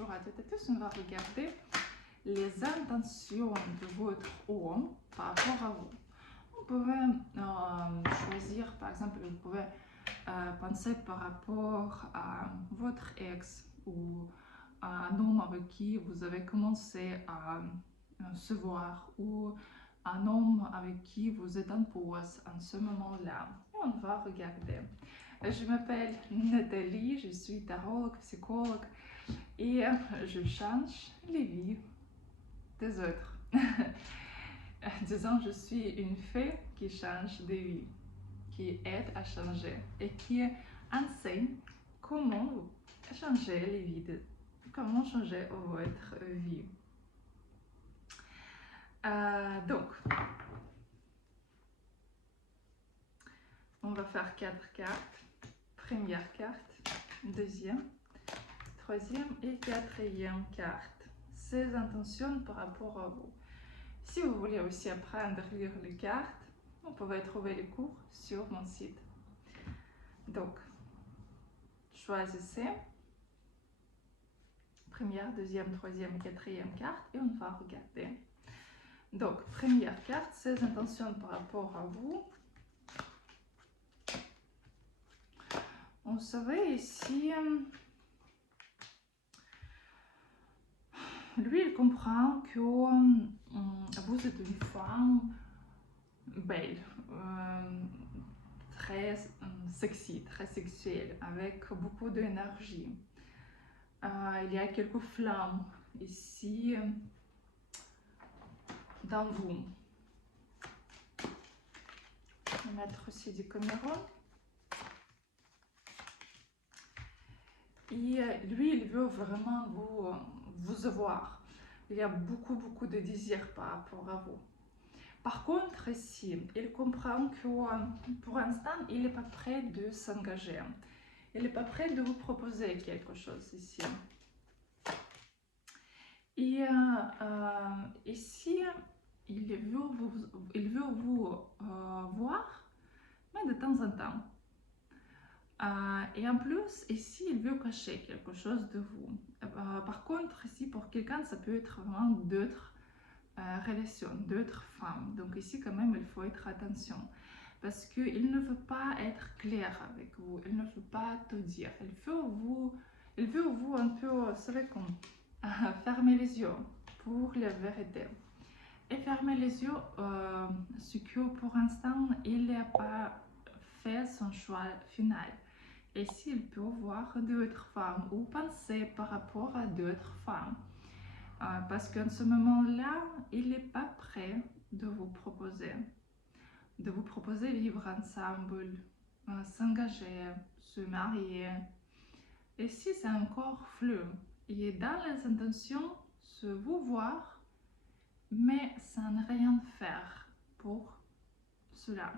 bonjour à toutes et tous. On va regarder les intentions de votre homme par rapport à vous. Vous pouvez choisir, par exemple, vous pouvez penser par rapport à votre ex ou à un homme avec qui vous avez commencé à se voir ou un homme avec qui vous êtes en pause en ce moment-là. On va regarder. Je m'appelle Nathalie, je suis tarologue, psychologue et je change les vies des autres. Disons, je suis une fée qui change des vies, qui aide à changer et qui enseigne comment changer les vies, comment changer votre vie. Donc, on va faire 4 cartes. Première carte, deuxième, troisième et quatrième carte. Ces intentions par rapport à vous. Si vous voulez aussi apprendre à lire les cartes, vous pouvez trouver les cours sur mon site. Donc, choisissez première, deuxième, troisième et quatrième carte et on va regarder. Donc, première carte, ces intentions par rapport à vous. On savait ici, lui il comprend que vous êtes une femme belle, très sexy, très sexuelle, avec beaucoup d'énergie. Il y a quelques flammes ici dans vous. Je vais mettre aussi du caméra. Et lui, il veut vraiment vous avoir. Il y a beaucoup de désirs par rapport à vous. Par contre, ici, il comprend que pour l'instant, il n'est pas prêt de s'engager. Il n'est pas prêt de vous proposer quelque chose ici. Et ici, il veut vous voir, mais de temps en temps. Et en plus, ici, il veut cacher quelque chose de vous. Par contre, ici, pour quelqu'un, ça peut être vraiment d'autres relations, d'autres femmes. Donc ici, quand même, il faut être attention. Parce qu'il ne veut pas être clair avec vous. Il ne veut pas tout dire. Il veut vous un peu, vous savez comme, fermer les yeux pour la vérité. Et fermer les yeux, ce que pour l'instant, il n'a pas fait son choix final. Et s'il peut voir d'autres femmes ou penser par rapport à d'autres femmes. Parce qu'en ce moment-là, il n'est pas prêt de vous proposer vivre ensemble, s'engager, se marier. Et si c'est encore flou, il est dans les intentions de vous voir, mais sans rien faire pour cela.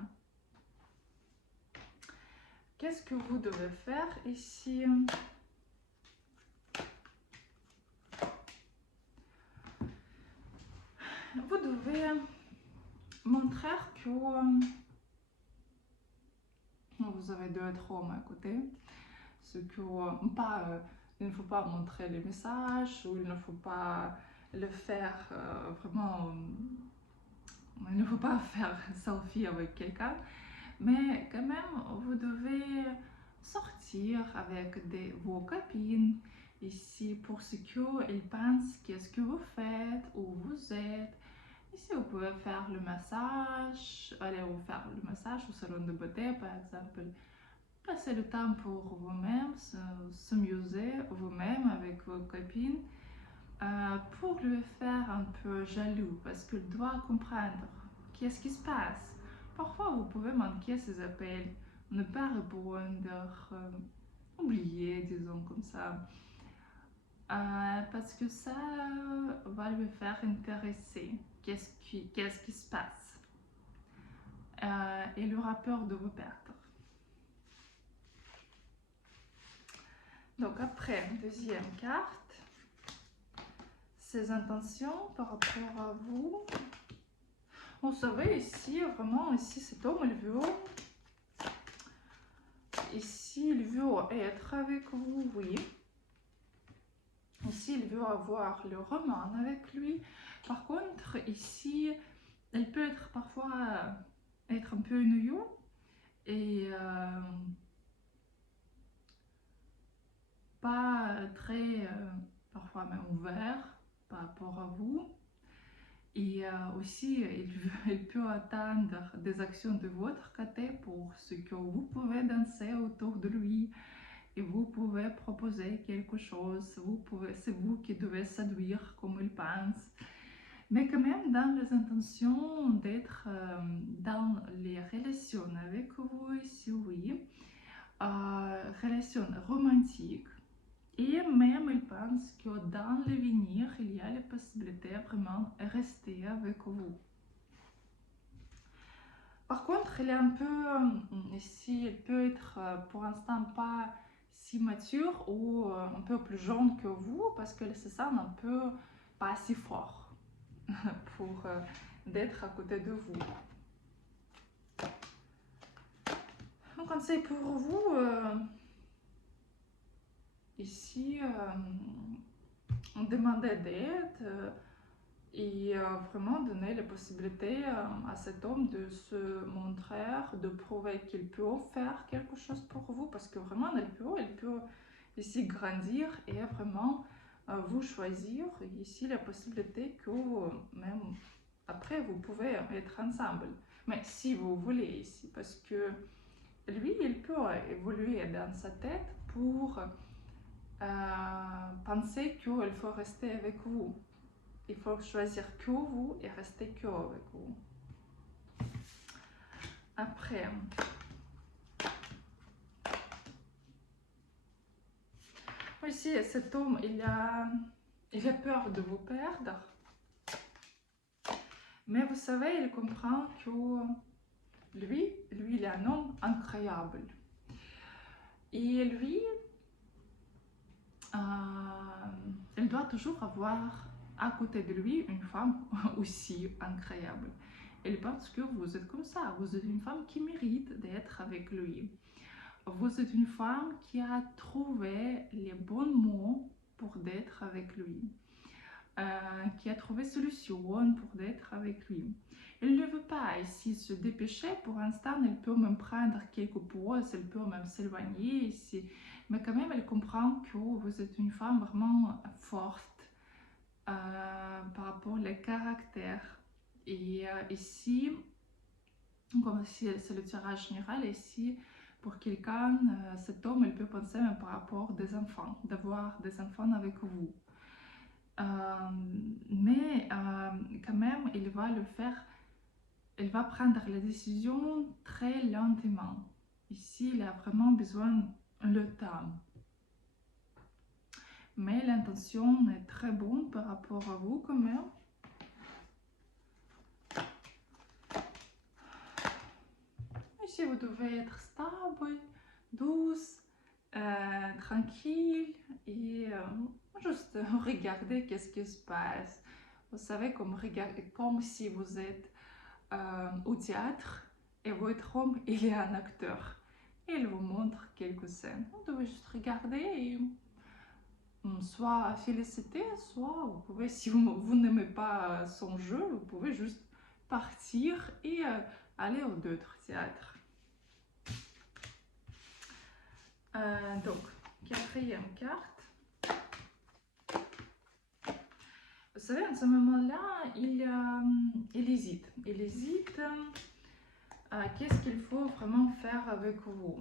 Qu'est-ce que vous devez faire ici? Vous devez montrer que vous avez d'autres hommes à côté. Ce que il ne faut pas montrer les messages ou il ne faut pas le faire vraiment. Il ne faut pas faire selfie avec quelqu'un. Mais quand même, vous devez sortir avec vos copines ici pour ce qu'ils pensent, qu'est-ce que vous faites, où vous êtes. Ici, vous pouvez faire le massage, aller vous faire le massage au salon de beauté, par exemple. Passer le temps pour vous-même, s'amuser vous-même avec vos copines, pour le faire un peu jaloux, parce qu'il doit comprendre qu'est-ce qui se passe. Parfois, vous pouvez manquer ces appels, ne pas répondre, oublier, disons comme ça. Parce que ça va lui faire intéresser. Qu'est-ce qui se passe? Il aura peur de vous perdre. Donc après, deuxième carte, ses intentions par rapport à vous. Vous savez, ici, vraiment, ici, cet homme, il veut être avec vous, oui. Ici, ici, il veut avoir le roman avec lui. Par contre, ici, elle peut être parfois être un peu ennuyeux et pas très, parfois même ouvert par rapport à vous. Et aussi, il peut attendre des actions de votre côté pour ce que vous pouvez danser autour de lui et vous pouvez proposer quelque chose. C'est vous qui devez séduire comme il pense. Mais quand même, dans les intentions d'être dans les relations avec vous ici, oui, relations romantiques. Et même, il pense que dans l'avenir, il y a la possibilité vraiment de rester avec vous. Par contre, il est un peu, ici, il peut être pour l'instant pas si mature ou un peu plus jeune que vous parce qu'il se sent un peu pas si fort pour d'être à côté de vous. Un conseil pour vous, ici, demander d'aide et vraiment donner la possibilité à cet homme de se montrer, de prouver qu'il peut faire quelque chose pour vous parce que vraiment, il peut ici grandir et vraiment vous choisir. Ici, la possibilité que même après, vous pouvez être ensemble. Mais si vous voulez ici, parce que lui, il peut évoluer dans sa tête pour penser qu'il faut rester avec vous. Il faut choisir que vous et rester que avec vous. Après, ici, cet homme, il a peur de vous perdre. Mais vous savez, il comprend que lui, il est un homme incroyable. Et lui, il doit toujours avoir à côté de lui une femme aussi incroyable. Il pense que vous êtes comme ça, vous êtes une femme qui mérite d'être avec lui. Vous êtes une femme qui a trouvé les bons mots pour être avec lui, qui a trouvé solution pour être avec lui. Il ne veut pas ici se dépêcher. Pour l'instant, il peut même prendre quelques pauses, il peut même s'éloigner ici. Mais quand même, elle comprend que vous êtes une femme vraiment forte par rapport au caractère. Et ici, comme si c'est le tirage général, ici, pour quelqu'un, cet homme, il peut penser même par rapport des enfants, d'avoir des enfants avec vous. Mais quand même, il va le faire, il va prendre la décision très lentement. Ici, il a vraiment besoin de temps. Mais l'intention est très bonne par rapport à vous quand même. Ici, vous devez être stable, douce, tranquille et juste regarder qu'est-ce qui se passe. Vous savez, comme si vous êtes au théâtre et votre homme, il est un acteur. Et il vous montre quelques scènes. Vous devez juste regarder et soit féliciter, soit vous pouvez, si vous n'aimez pas son jeu, vous pouvez juste partir et aller au d'autres théâtres. Donc, quatrième carte. Vous savez, en ce moment-là, il hésite. Il hésite. Qu'est-ce qu'il faut vraiment faire avec vous?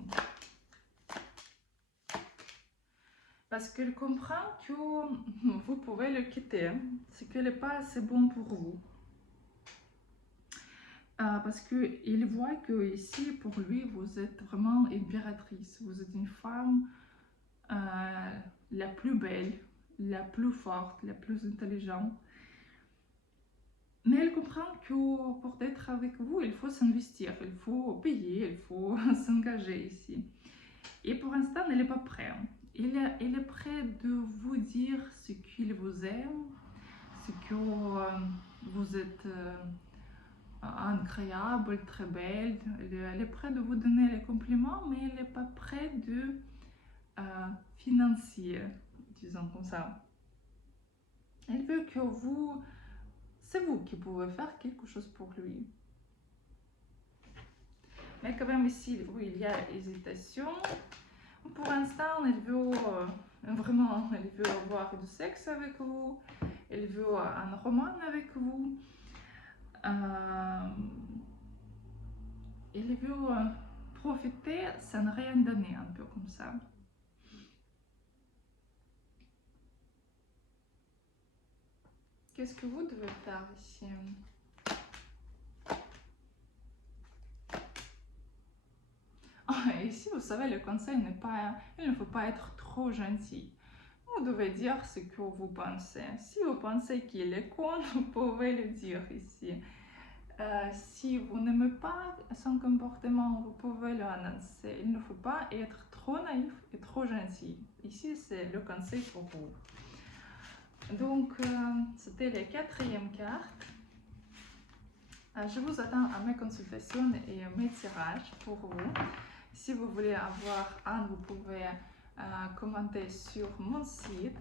Parce qu'il comprend que vous pouvez le quitter, ce qui n'est pas assez bon pour vous. Parce qu'il voit que ici, pour lui, vous êtes vraiment impératrice. Vous êtes une femme la plus belle, la plus forte, la plus intelligente. Mais il comprend que pour être avec vous, il faut s'investir, il faut payer, il faut s'engager ici. Et pour l'instant, il n'est pas prêt. Il est prêt de vous dire ce qu'il vous aime, ce que vous êtes incroyable, très belle. Il est prêt de vous donner les compliments, mais il n'est pas prêt de financer, disons comme ça. Il veut que vous... C'est vous qui pouvez faire quelque chose pour lui. Mais quand même ici, oui, il y a hésitation. Pour l'instant, il veut vraiment, il veut avoir du sexe avec vous. Il veut un roman avec vous. Il veut profiter sans rien donner, un peu comme ça. Qu'est-ce que vous devez faire ici? Ici, vous savez, le conseil n'est pas... Il ne faut pas être trop gentil. Vous devez dire ce que vous pensez. Si vous pensez qu'il est con, vous pouvez le dire ici. Si vous n'aimez pas son comportement, vous pouvez le annoncer. Il ne faut pas être trop naïf et trop gentil. Ici, c'est le conseil pour vous. Donc, c'était la quatrième carte. Je vous attends à mes consultations et mes tirages pour vous. Si vous voulez avoir un, vous pouvez commenter sur mon site.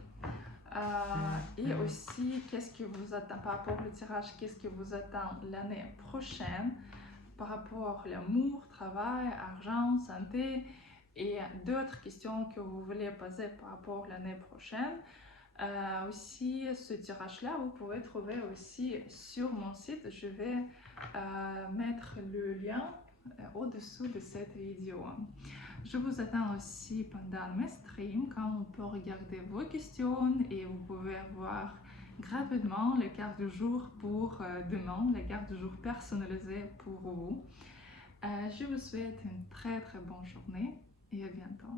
Et aussi, qu'est-ce que vous attend par rapport au tirage, qu'est-ce que vous attend l'année prochaine par rapport à l'amour, travail, argent, santé et d'autres questions que vous voulez poser par rapport à l'année prochaine. Aussi, ce tirage-là, vous pouvez trouver aussi sur mon site. Je vais mettre le lien au-dessous de cette vidéo. Je vous attends aussi pendant mes streams quand on peut regarder vos questions et vous pouvez avoir gratuitement les cartes du jour pour demain, les cartes du jour personnalisées pour vous. Je vous souhaite une très très bonne journée et à bientôt.